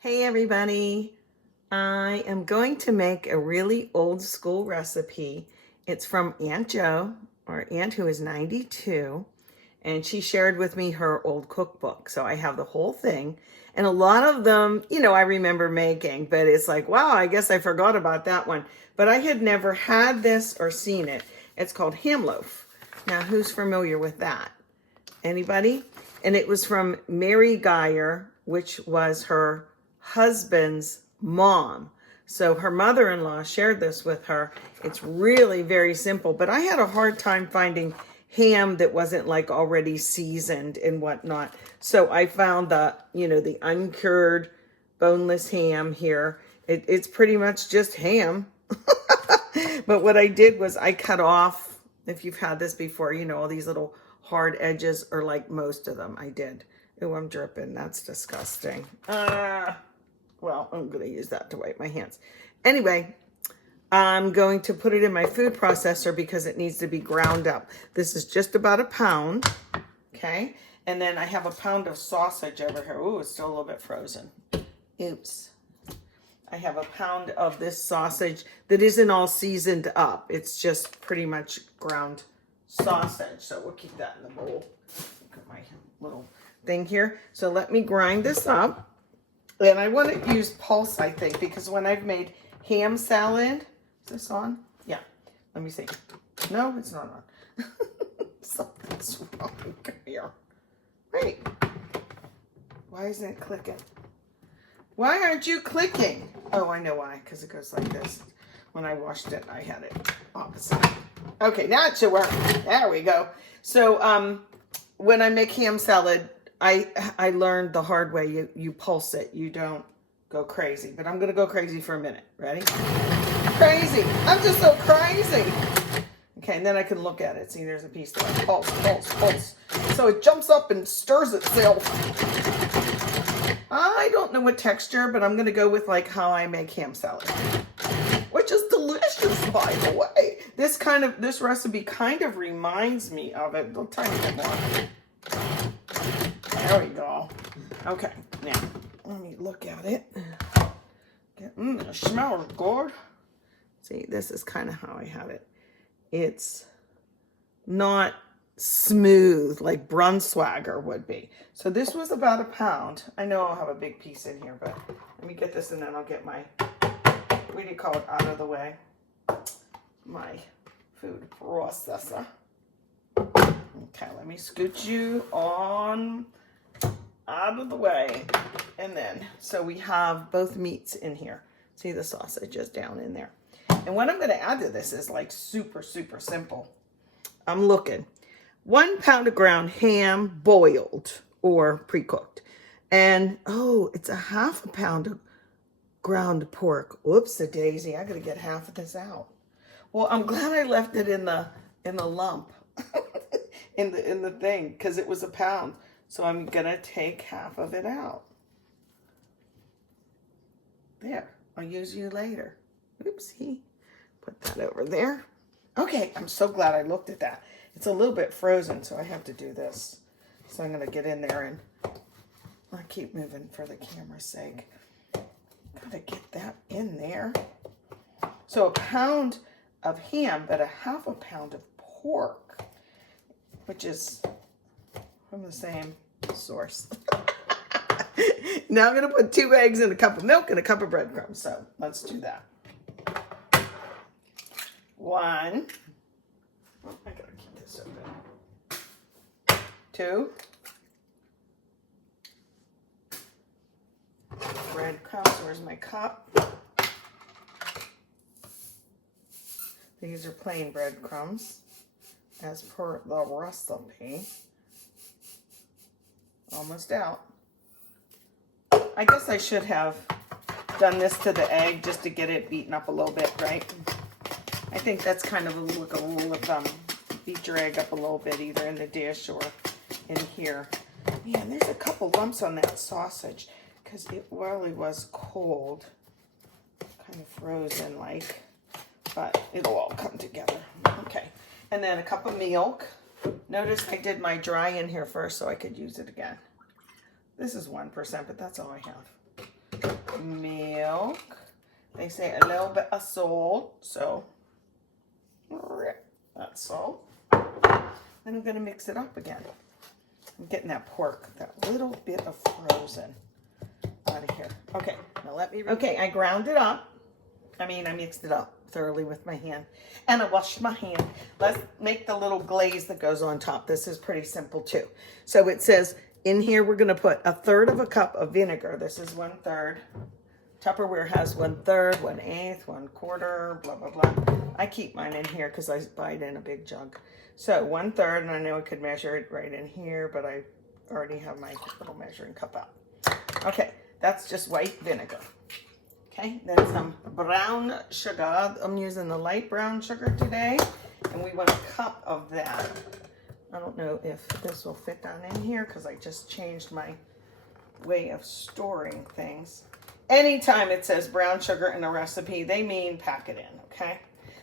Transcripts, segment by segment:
Hey everybody, I am going to make a really old school recipe. It's from Aunt Jo, our aunt who is 92, and she shared with me her old cookbook. So I have the whole thing, and a lot of them, I remember making, but it's like, wow, I guess I forgot about that one. But I had never had this or seen it. It's called Ham Loaf. Now, who's familiar with that? Anybody? And it was from Mary Geyer, which was her husband's mom. So her mother-in-law shared this with her. It's really very simple, but I had a hard time finding ham that wasn't like already seasoned and whatnot. So I found the uncured boneless ham here. It's pretty much just ham. But what I did was I cut off, if you've had this before, all these little hard edges, or like most of them I did. Oh, I'm dripping. That's disgusting. Well, I'm going to use that to wipe my hands. Anyway, I'm going to put it in my food processor because it needs to be ground up. This is just about a pound. Okay. And then I have a pound of sausage over here. Ooh, it's still a little bit frozen. Oops. I have a pound of this sausage that isn't all seasoned up. It's just pretty much ground sausage. So we'll keep that in the bowl. Look at my little thing here. So let me grind this up. And I want to use pulse, I think, because when I've made ham salad, is this on? Yeah. Let me see. No, it's not on. Something's wrong here. Wait. Why isn't it clicking? Why aren't you clicking? Oh, I know why, because it goes like this. When I washed it, I had it opposite. Okay, now it should work. There we go. So when I make ham salad, I learned the hard way. You pulse it. You don't go crazy. But I'm going to go crazy for a minute. Ready? Crazy. I'm just so crazy. Okay, and then I can look at it. See, there's a piece there. Pulse, pulse, pulse. So it jumps up and stirs itself. I don't know what texture, but I'm going to go with like how I make ham salad, which is delicious, by the way. This recipe kind of reminds me of it. A tiny bit more. There we go. Okay, now let me look at it. It smells good. See, this is kind of how I have it. It's not smooth like Brunswager would be. So this was about a pound. I know I'll have a big piece in here, but let me get this and then I'll get my, what do you call it, out of the way? My food processor. Okay, let me scoot you on out of the way. And then, so we have both meats in here. See, the sausage is down in there. And what I'm going to add to this is like super, super simple. I'm looking. 1 pound of ground ham, boiled or pre-cooked. And, oh, it's a ½ pound of ground pork. Whoops, a daisy. I got to get half of this out. Well, I'm glad I left it in the lump, in the thing, because it was a pound. So I'm going to take half of it out. There. I'll use you later. Oopsie. Put that over there. Okay, I'm so glad I looked at that. It's a little bit frozen, so I have to do this. So I'm going to get in there and I keep moving for the camera's sake. Gotta get that in there. So a pound of ham, but a ½ pound of pork, which is from the same source. Now I'm going to put 2 eggs and a cup of milk and a cup of breadcrumbs. So let's do that. 1. Oh, I gotta keep this open. 2. Breadcrumbs. Where's my cup? These are plain breadcrumbs, as per the recipe. Almost out. I guess I should have done this to the egg just to get it beaten up a little bit, right? I think that's kind of a rule of thumb. Beat your egg up a little bit, either in the dish or in here. Man, there's a couple lumps on that sausage because it really was cold, kind of frozen like, but it'll all come together. Okay, and then a cup of milk. Notice I did my dry in here first so I could use it again. This is 1%, but that's all I have. milk. They say a little bit of salt, so that's salt. Then I'm gonna mix it up again. I'm getting that pork, that little bit of frozen out of here. Okay, now let me, okay, I ground it up. I mixed it up thoroughly with my hand. And I washed my hand. Let's make the little glaze that goes on top. This is pretty simple too. So it says, in here we're gonna put 1/3 of a cup of vinegar. This is 1/3. Tupperware has 1/3, 1/8, 1/4, blah, blah, blah. I keep mine in here because I buy it in a big jug. So 1/3, and I know I could measure it right in here, but I already have my little measuring cup out. Okay, that's just white vinegar. Okay, then some brown sugar. I'm using the light brown sugar today, and we want 1 cup of that. I don't know if this will fit down in here because I just changed my way of storing things. Anytime it says brown sugar in a recipe, they mean pack it in, okay?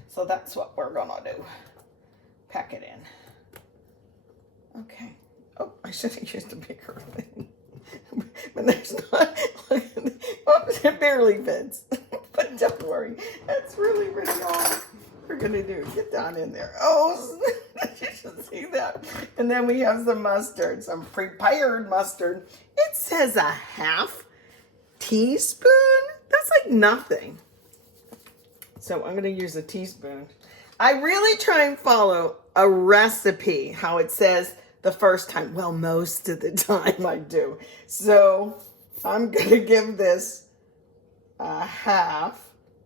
So that's what we're gonna do. Pack it in. Okay. Oh, I should have used a bigger thing. But there's not, look at it. Oops, it barely fits. But don't worry, that's really all we're gonna do. Get down in there. Oh, you should see that. And then we have some mustard, some prepared mustard. It says a 1/2 teaspoon. That's like nothing. So I'm gonna use a teaspoon. I really try and follow a recipe, how it says the first time. Well, most of the time I do. So I'm gonna give this a 1/2.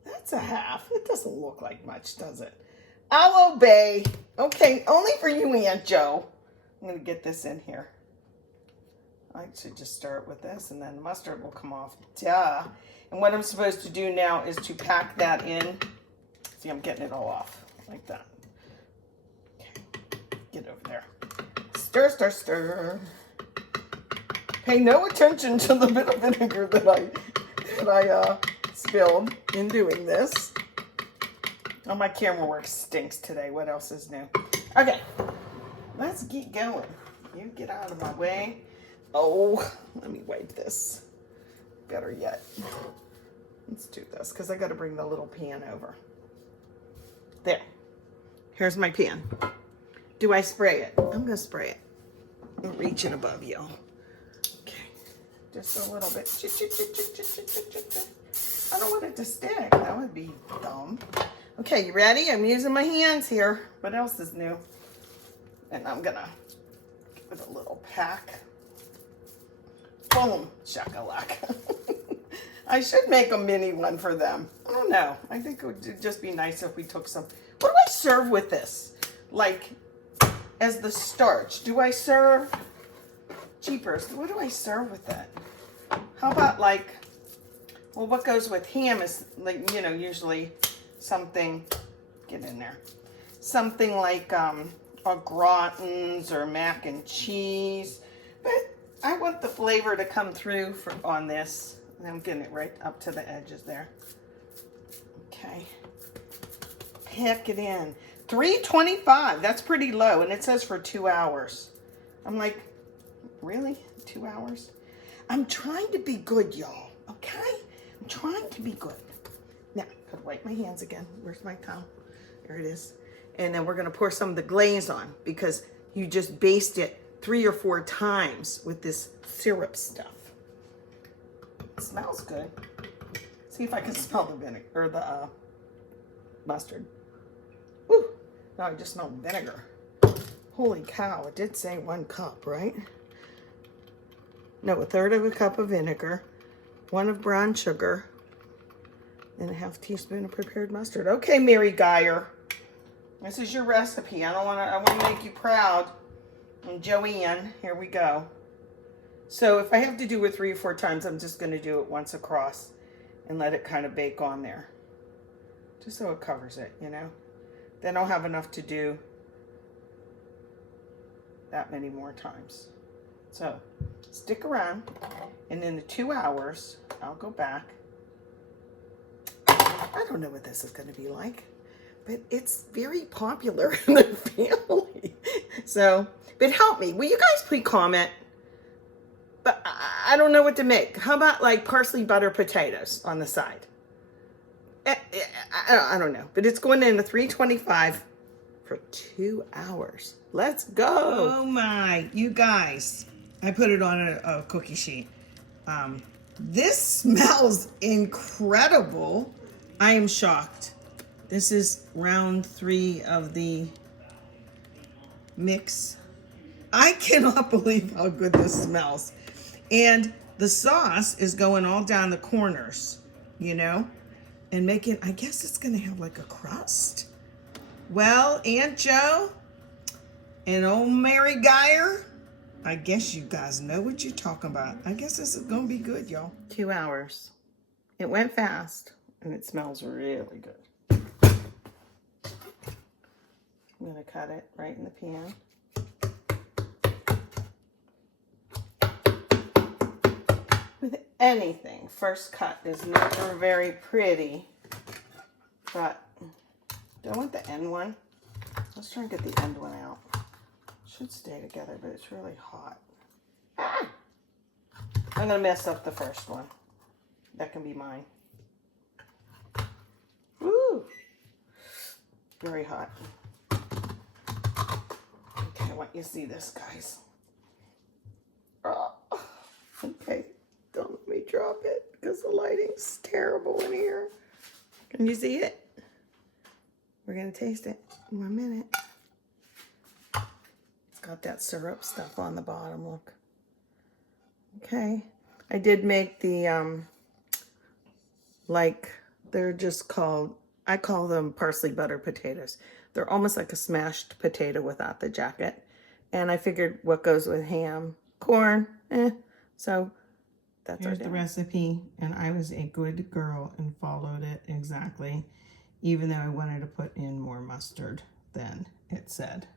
That's a 1/2. It doesn't look like much, does it? I'll obey. Okay, only for you, Aunt Joe. I'm gonna get this in here. I should just start with this, and then the mustard will come off. Duh. And what I'm supposed to do now is to pack that in. See, I'm getting it all off like that. Okay. Get over there. Stir, stir, stir. Pay no attention to the bit of vinegar that I spilled in doing this. Oh, my camera work stinks today. What else is new? Okay, let's get going. You get out of my way. Oh, let me wipe this. Better yet. Let's do this because I got to bring the little pan over. There. Here's my pan. Do I spray it? I'm going to spray it. I'm reaching above y'all. Okay. Just a little bit. I don't want it to stick. That would be dumb. Okay, you ready? I'm using my hands here. What else is new? And I'm going to give it a little pack. Boom, shakalaka. I should make a mini one for them. I don't know. I think it would just be nice if we took some. What do I serve with this? Like, as the starch. Do I serve? Jeepers, what do I serve with that? How about like, well, what goes with ham is like, you know, usually something, get in there. Something like au gratins or mac and cheese. But I want the flavor to come through on this. And I'm getting it right up to the edges there. Okay. Pack it in. $3.25. That's pretty low. And it says for 2 hours. I'm like, really? 2 hours? I'm trying to be good, y'all. Okay? I'm trying to be good. Now, gotta wipe my hands again. Where's my towel? There it is. And then we're going to pour some of the glaze on because you just baste it 3 or 4 times with this syrup stuff. It smells good. See if I can smell the vinegar or the mustard. Woo! Now I just smell vinegar. Holy cow! It did say 1 cup, right? No, 1/3 of a cup of vinegar, 1 of brown sugar, and a 1/2 teaspoon of prepared mustard. Okay, Mary Geyer, this is your recipe. I want to make you proud. And Joanne, here we go. So if I have to do it 3 or 4 times, I'm just going to do it once across and let it kind of bake on there. Just so it covers it, you know. Then I'll have enough to do that many more times. So stick around, and in the 2 hours, I'll go back. I don't know what this is going to be like, but it's very popular in the family. So, but help me. Will you guys please comment? But I don't know what to make. How about like parsley butter potatoes on the side? I don't know, but it's going in a 325 for 2 hours. Let's go. Oh my, you guys. I put it on a cookie sheet. This smells incredible. I am shocked. This is round 3 of the mix. I cannot believe how good this smells. And the sauce is going all down the corners, you know, and making, I guess it's gonna have like a crust. Well, Aunt Joe and old Mary Geyer, I guess you guys know what you're talking about. I guess this is gonna be good, y'all. 2 hours. It went fast and it smells really good. I'm gonna cut it right in the pan. With anything, first cut is never very pretty, but do I want the end one? Let's try and get the end one out. Should stay together, but it's really hot. Ah! I'm gonna mess up the first one. That can be mine. Woo! Very hot. Okay, I want you to see this, guys. Oh, okay, don't let me drop it because the lighting's terrible in here. Can you see it? We're gonna taste it in 1 minute. It's got that syrup stuff on the bottom, look. Okay, I did make the, like, they're just called, I call them parsley butter potatoes. They're almost like a smashed potato without the jacket. And I figured what goes with ham, corn, so that's Here's the recipe, and I was a good girl and followed it exactly, even though I wanted to put in more mustard than it said.